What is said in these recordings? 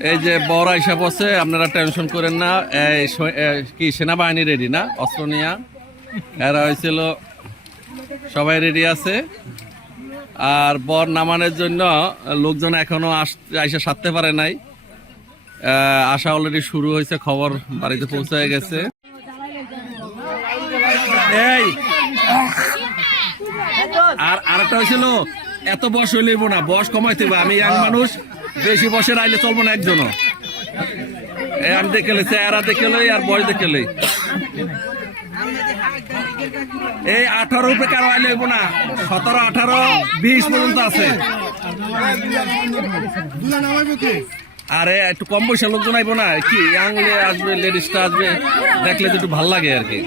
এই যে বড় হিসাব আছে, আপনারা টেনশন করেন না। কি, সেনাবাহিনী রেডি না? অস্ত্র নিয়া। এরা হয়েছিল, সবাই রেডি আছে। আর বর নামানোর জন্য লোকজন এখনও আস- আইসা সারতে পারে নাই। আসা অলরেডি শুরু হয়েছে, খবর বাড়িতে পৌঁছে গেছে। আর আরেকটা হয়েছিল, এত বয়স হইলেইব না, বয়স কমাইতে আমি এক মানুষ বেশি বয়সের আইলে চলবো না একজনও। এই আমি দেখে লই চেহারা দেখে লই আর বয়স দেখে লই এই আঠারো উপরে কারও আইলে হইব না। সতেরো, আঠারো, বিশ পর্যন্ত আছে। আরে, একটু কম বয়সের লোকজন আইবো না। কি আসবে লেডিসটা আসবে, দেখলে তো একটু ভালো লাগে আর কি।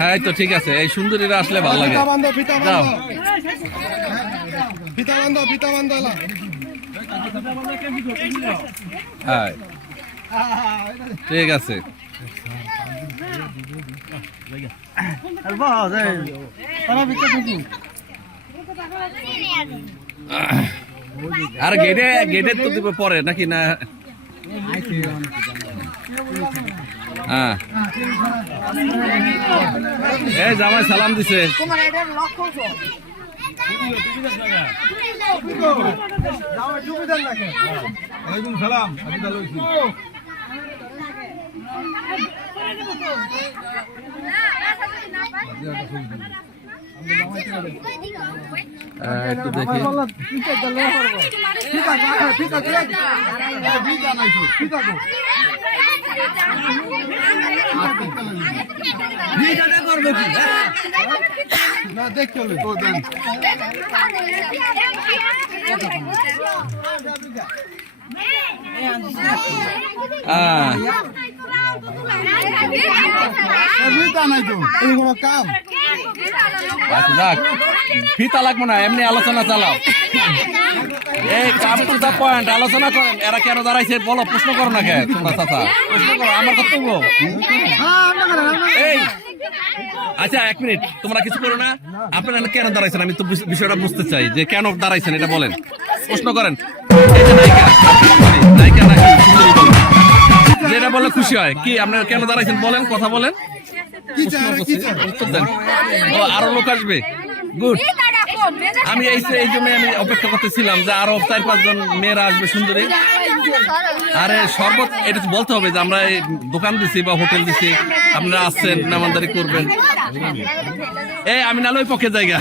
হ্যাঁ তো ঠিক আছে। এই সুন্দরীরা আসলে ভালো লাগে। হ্যাঁ। ঠিক আছে। আর গেটে গেটের তো দিবে পরে নাকি না? হ্যাঁ এই জামাই সালাম দিছে একটু দেখি না দেখ চলে ও নাই তো। এরকম কাম? আচ্ছা ফিতা লাগবো না এমনি আলোচনা চালাও। এই আলোচনা এরা কেন দাঁড়াইছে বলো, প্রশ্ন করো না কে? তোমরা চাচা। প্রশ্ন করো, আমার কর্তব্য এই আচ্ছা এক মিনিট, তোমরা কিছু করো না। কেন দাঁড়াইছেন? আমি তো বিষয়টা বুঝতে চাই যে কেন দাঁড়াইছেন, এটা বলেন। প্রশ্ন করেন। এই যে নায়িকা। যেটা বলে খুশি হয়। কি, আপনারা কেন দাঁড়াইছেন? বলেন, কথা বলেন। উত্তর দেন। আরও লোক আসবে। গুড। আমি এই এই জন্য আমি অপেক্ষা করতেছিলাম যে আরও চার পাঁচজন মেয়েরা আসবে সুন্দরী। আরে শরবত এটা বলতে হবে যে আমরা এই দোকান দিছি বা হোটেল দিছি আপনারা আসছেন নামানদারি করবেন। এই আমি নালে ওই পক্ষে জায়গা।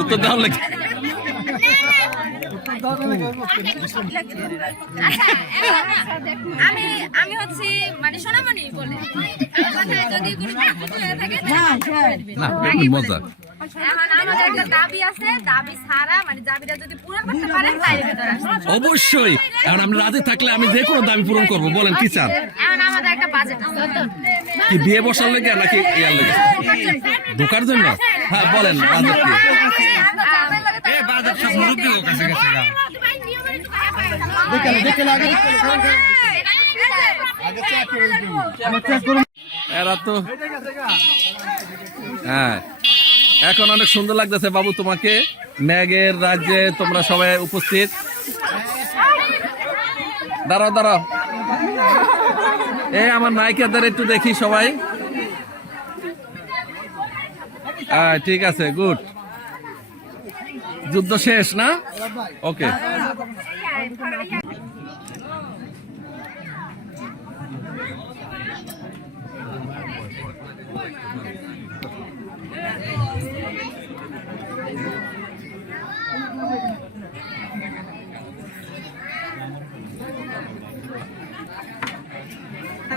উত্তর দেওয়ার লাগে। আমি আমি হচ্ছি মানে সোনামণি বলে। যদি কোনো থাকে মজা। আমাদের একটা দাবি আছে দাবি ছাড়া মানে দাবিটা যদি পূরণ করতে পারেন তাইলে ভেতরে আসবেন। অবশ্যই। এখন আমি রাতে থাকলে আমি যে কোনো দাবি পূরণ করব। বলেন কি চান? এখন আমাদের একটা বাজেট আছে। কি বিয়ে বসার লেগে নাকি ইয়ার লেগে? ঢোকার জন্য? হ্যাঁ বলেন বাজেট কি? দেখে দেখে আগে আগে চেক করে দিন। চেক করুন। এরা তো হ্যাঁ। এখন অনেক সুন্দর লাগতেছে বাবু তোমাকে। ম্যাগের রাজ্যে তোমরা সবাই উপস্থিত। দাঁড়াও দাঁড়াও। এই আমার নায়িকাদের একটু দেখি সবাই। ঠিক আছে, গুড। যুদ্ধ শেষ, না? ওকে।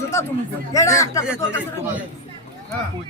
জুতা তুমি